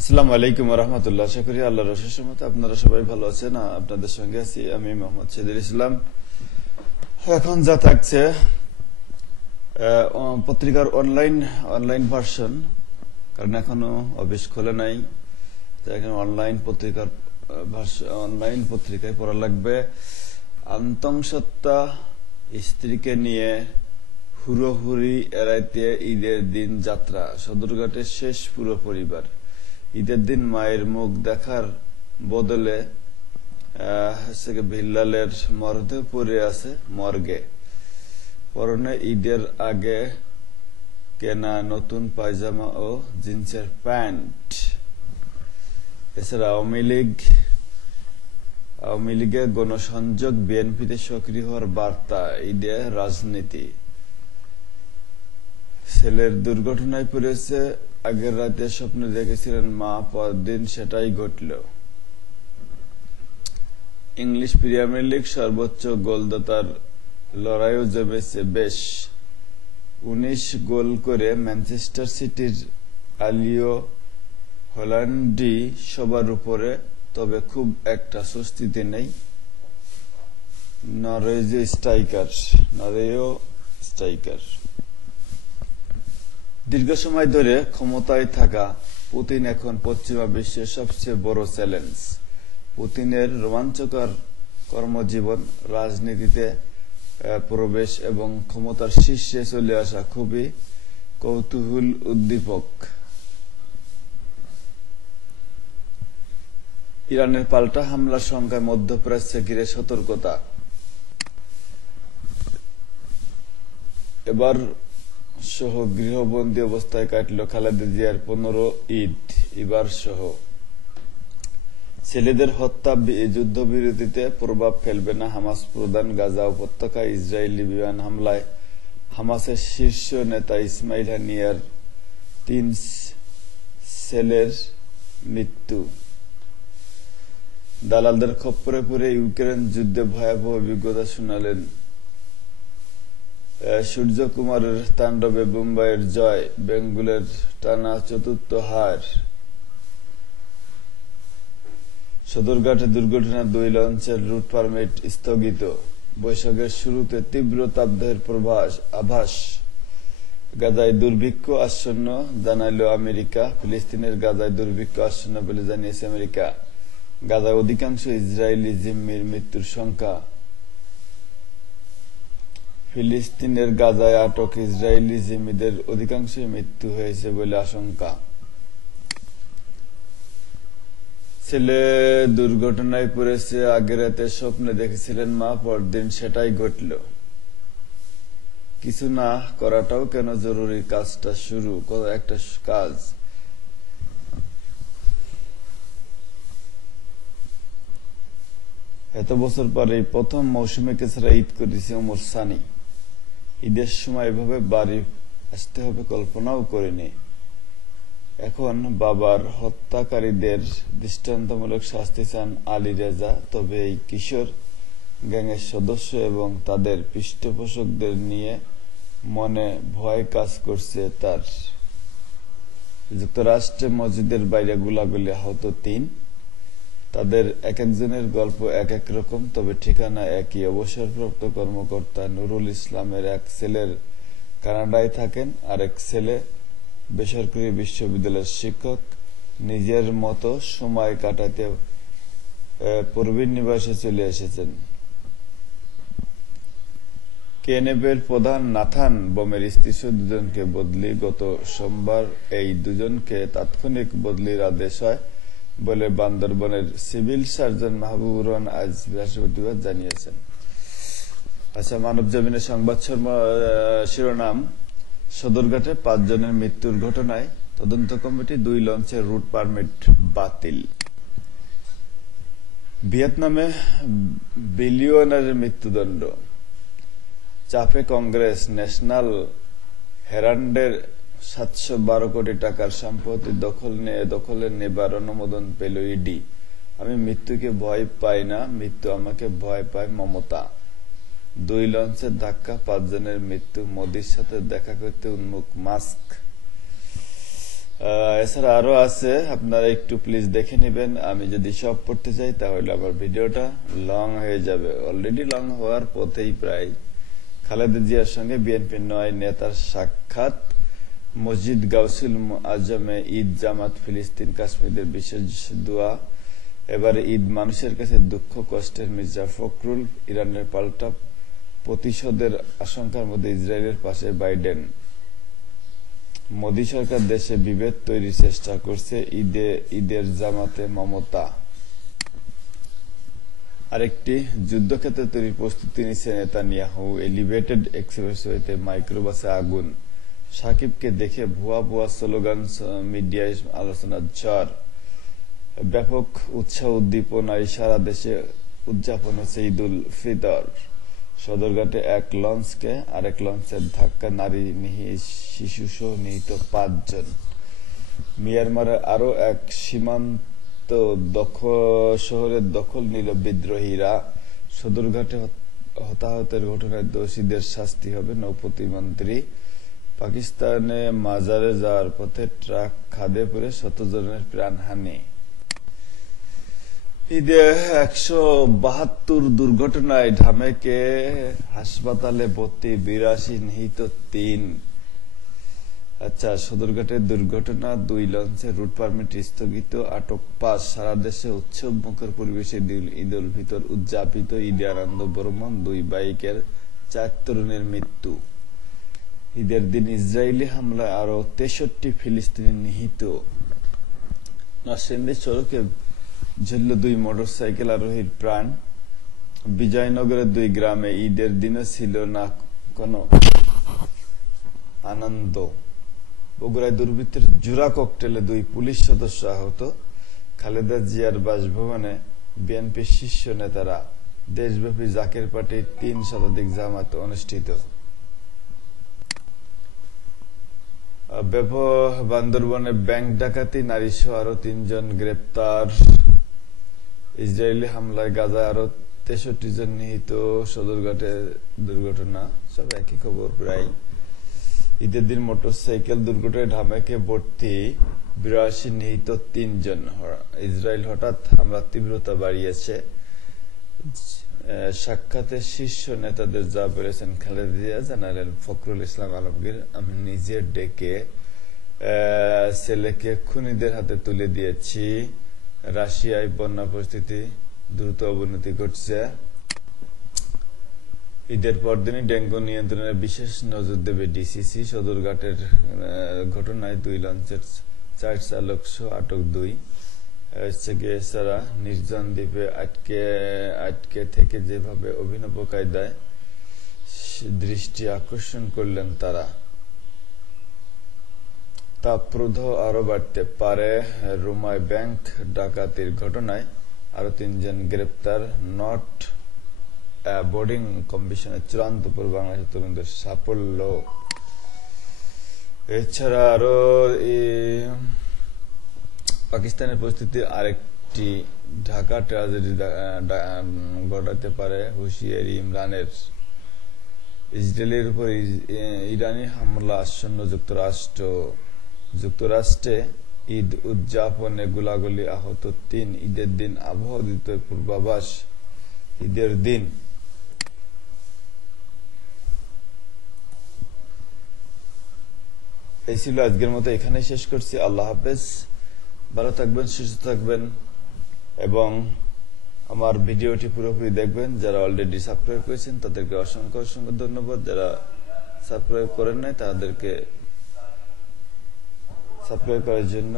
আসসালামু আলাইকুম ওয়া রাহমাতুল্লাহ। আশা করি আল্লাহর অশেষ রহমতে আপনারা সবাই ভালো আছেন। আপনাদের সঙ্গে আছি আমি মোহাম্মদ শহীদুল ইসলাম। এখন যা থাকছে পত্রিকার অনলাইন ভার্সন, কারণ এখনো অফিস খোলে নাই, তাই এখন অনলাইন পত্রিকায় পড়া লাগবে। আন্তঃসত্ত্বা স্ত্রীকে নিয়ে হুড়োহুড়ি এড়াইতে ঈদের দিন যাত্রা, সদরঘাটের শেষ পুরো পরিবার। ঈদের দিন মায়ের মুখ দেখার বদলে ভিল্লালের মরদেহ পড়ে আছে মর্গে। পরনে ঈদের আগে কেনা নতুন পায়জামা ও জিন্সের প্যান্ট। এছাড়া আওয়ামী লীগের গণসংযোগ, বিএনপিতে সক্রিয় হওয়ার বার্তা, ঈদে রাজনীতি। ছেলের দুর্ঘটনায় পড়েছে, আগের রাতে স্বপ্নে দেখেছিলেন মা, পরদিন সেটাই ঘটল। ইংলিশ প্রিমিয়ার লিগ সর্বোচ্চ গোলদাতার লড়াইও জমেছে বেশ। ১৯ গোল করে ম্যানচেস্টার সিটির আলিও হল্যান্ডই সবার উপরে, তবে খুব একটা স্বস্তিতে নেই নরওয়েজীয় স্ট্রাইকার। দীর্ঘ সময় ধরে ক্ষমতায় থাকা পুতিন এখন পশ্চিমা বিশ্বের সবচেয়ে বড় চ্যালেঞ্জ। পুতিনের রোমাঞ্চকর কর্মজীবন, রাজনীতিতে প্রবেশ এবং ক্ষমতার শীর্ষে চলে আসা খুবই কৌতূহল উদ্দীপক। ইরানের পাল্টা হামলার সংখ্যায় মধ্যপ্রাচ্যে ঘিরে সতর্কতা। এবার সহ গৃহবন্দী অবস্থায় কাটল খালেদা জিয়ার 15 ঈদ। এবার সহ ছেলেদের হত্যা যুদ্ধবিরতিতে প্রভাব ফেলবে না হামাস প্রধান। গাজা উপত্যকায় ইসরায়েলি বিমান হামলায় হামাসের শীর্ষ নেতা ইসমাইল হানিয়ার 3 ছেলের মৃত্যু। দালালদের খপ্পরে পড়ে ইউক্রেন যুদ্ধে ভয়াবহ অভিজ্ঞতা শোনালেন সূর্যকুমারের তাণ্ডবে মুম্বাইয়ের জয়, বেঙ্গলের টানা 4র্থ হার। সদরঘাটে দুর্ঘটনা, 2 লঞ্চের রুট পারমিট স্থগিত। বৈশাখের শুরুতে তীব্র তাপদাহের আভাস। গাজায় দুর্ভিক্ষ আসন্ন জানাইল আমেরিকা। ফিলিস্তিনের গাজায় দুর্ভিক্ষ আসন্ন বলে জানিয়েছে আমেরিকা। গাজায় অধিকাংশ ইসরায়েলি জিম্মির মৃত্যুর সংখ্যা। ফিলিস্তিনের গাজায় আটক ইসরায়েলি জিম্মিদের অধিকাংশই মৃত্যু হয়েছে বলে আশঙ্কা। ছেলে দুর্ঘটনায় পড়েছে, আগের রাতে স্বপ্নে দেখেছিলেন মা, পরদিন সেটাই ঘটল। কিছু না করাটাও কেন জরুরি, কাজটা শুরু করা একটা কাজ। এত বছর পরে প্রথম মৌসুমে ছাড়া ঈদ করেছি ওমর সানি। ঈদের সময় এভাবে বাড়ি আসতে হবে কল্পনাও করিনি। এখন বাবার হত্যাকারীদের দৃষ্টান্তমূলক শাস্তি চান আলী রেজা। তবে এই কিশোর গ্যাংয়ের সদস্য এবং তাদের পৃষ্ঠপোষকদের নিয়ে মনে ভয় কাজ করছে তার। যুক্তরাষ্ট্রে মসজিদের বাইরে গোলাগুলি, আহত 3। তাদের এক একজনের গল্প এক এক রকম, তবে ঠিকানা একই। অবসরপ্রাপ্ত কর্মকর্তা নুরুল ইসলামের এক ছেলের কানাডায় থাকেন, আরেক ছেলে বেসরকারি বিশ্ববিদ্যালয়ের শিক্ষক। নিজের মতো সময় কাটাতে প্রবীণ নিবাসে চলে এসেছেন। কেনেবের প্রধান নাথান বোমের স্ত্রীসহ 2জনকে বদলি। গত সোমবার এই 2জনকে তাৎক্ষণিক বদলির আদেশ হয় বলে বান্দরবনের সিভিল সার্জন মাহবুবুর রহমান আজ বৃহস্পতিবার জানিয়েছেন। আচ্ছা, মানব জমিনের সংবাদ শিরোনাম, সদরঘাটে 5 জনের মৃত্যুর ঘটনায় তদন্ত কমিটি, 2 লঞ্চের রুট পারমিট বাতিল। ভিয়েতনামে বিলিয়নারের মৃত্যুদণ্ড। চাপে কংগ্রেস, ন্যাশনাল হেরাল্ডের 712 কোটি টাকার সম্পত্তি দখলে নেবার অনুমোদন পেল ইডি। আমি মৃত্যুকে ভয় পাই না, মৃত্যু আমাকে ভয় পায়, মমতা। 2 লঞ্চের ধাক্কা, 5 জনের মৃত্যু। মোদির সাথে দেখা করতে উন্মুখ মাস্ক। এছাড়া আরো আছে, আপনারা একটু প্লিজ দেখে নেবেন। আমি যদি সব পড়তে চাই তাহলে আমার ভিডিওটা লং হয়ে যাবে, অলরেডি লং হওয়ার পথেই প্রায়। খালেদা জিয়ার সঙ্গে বিএনপির 9 নেতার সাক্ষাৎ, মসজিদ গাউসুল আজমে ঈদ জামাত, ফিলিস্তিন কাশ্মীরের বিশেষ দোয়া, এবারে ঈদ মানুষের কাছে দুঃখ কষ্টের, মির্জা ফখরুল, ইরানের পাল্টা প্রতিশোধের আশঙ্কার মধ্যে ইসরায়েলের পাশে বাইডেন, মোদী সরকার দেশে বিভেদ তৈরির চেষ্টা করছে, ঈদের জামাতে মমতা। আরেকটি, যুদ্ধক্ষেত্রে তৈরির প্রস্তুতি নিচ্ছে নেতানিয়াহু, এলিভেটেড এক্সপ্রেসওয়েতে মাইক্রোবাসে আগুন, সাকিবকে দেখে ভুয়া ভুয়া স্লোগান, মিডিয়ায় আলোচনার ঝড়, ব্যাপক উৎসাহ উদ্দীপনায় সারা দেশে উদযাপন হচ্ছে ঈদ উল ফিতর। সদরঘাটে এক লঞ্চকে আরেক লঞ্চের ধাক্কা, নারী শিশুসহ নিহত 5 জন। মিয়ানমারে আরো এক সীমান্ত শহরের দখল নিল বিদ্রোহীরা, সদরঘাটে হতাহতের ঘটনায় দোষীদের শাস্তি হবে, নৌপ্রতিমন্ত্রী। পাকিস্তানে মাজারে যাওয়ার পথে ট্রাক খাদে পড়ে 100 জনের প্রাণহানি। ঈদে 172 দুর্ঘটনায় ঢামেকে হাসপাতালে ভর্তি, 82 নিহত 3। আচ্ছা, সদরঘাটের দুর্ঘটনা, 2 লঞ্চের রুট পারমিট স্থগিত, আটক 5। সারা দেশে উৎসব মুখর পরিবেশে ঈদ উল ফিতর উদযাপিত, ঈদে আনন্দ বর্মণ, 2 বাইকের 4 তরুণের মৃত্যু। ঈদের দিন ইসরায়েলি হামলায় আরো 63 ফিলিস্তিনি নিহত। নরসিংদী সড়কে ঝুলল 2 মোটরসাইকেল আরোহীর প্রাণ। বিজয়নগরের 2 গ্রামে ঈদের দিনে ছিল না কোনো আনন্দ। বগুড়ায় দুর্বৃত্তের জোড়া ককটেলে 2 পুলিশ সদস্য আহত। খালেদা জিয়ার বাসভবনে বিএনপির শীর্ষ নেতারা, দেশব্যাপী জাকের পার্টির 3 শতাধিক জামাত অনুষ্ঠিত। বান্দরবনে ব্যাংক ডাকাতি, নারী সহ আরো 3 জন গ্রেপ্তার। ইসরায়েলি হামলায় গাজায় আরো 63 জন নিহত, সদরঘাটে দুর্ঘটনা, সব একই খবর প্রায়। ঈদের দিন মোটরসাইকেল দুর্ঘটনায় ঢামেকে ভর্তি, 82 নিহত 3 জন। ইসরায়েল হঠাৎ হামলার তীব্রতা বাড়িয়েছে। সাক্ষাতে শীর্ষ নেতাদের যা বলেছেন খালেদা জিয়া, জানালেন ফখরুল ইসলাম আলমগীর, আমি নিজে ডেকে ছেলেকে খুনিদের হাতে তুলে দিয়েছি। রাশিয়ায় বন্যা পরিস্থিতি দ্রুত অবনতি ঘটছে। ঈদের পরদিনই ডেঙ্গু নিয়ন্ত্রণে বিশেষ নজর দেবে ডিসিসি। সদরঘাটের ঘটনায় 2 লঞ্চের 4 চালক সহ আটক 2। এছাড়া নির্জন দ্বীপে আটকে থেকে যেভাবে অভিনব কায়দায় দৃষ্টি আকর্ষণ করলেন তারা, তাপপ্রবাহ আরো বাড়তে পারে। রোমায় ব্যাংক ডাকাতির ঘটনায় আরো 3 জন গ্রেপ্তার। নট বোর্ডিং কমিশনের চূড়ান্ত পর বাংলাদেশের তরুণদের সাফল্য। এছাড়া আরো পাকিস্তানের পরিস্থিতি আরেকটি ঢাকা ট্র্যাজেডি ঘটাতে পারে, হুঁশিয়ারি ইমরানের। ইসরায়েলের উপর ইরানি হামলা আসন্ন যুক্তরাষ্ট্রে ঈদ উদযাপনে গোলাগুলি, আহত 3। ঈদের দিন আবহাওয়া অধিদপ্তর পূর্বাভাস, ঈদের দিন এই ছিল আজকের মতো, এখানেই শেষ করছি। আল্লাহ হাফেজ, ভালো থাকবেন, সুস্থ থাকবেন এবং আমার ভিডিওটি পুরোপুরি দেখবেন। যারা অলরেডি সাবস্ক্রাইব করেছেন তাদেরকে অসংখ্য অসংখ্য ধন্যবাদ। যারা সাবস্ক্রাইব করেন নাই তাদেরকে সাবস্ক্রাইব করার জন্য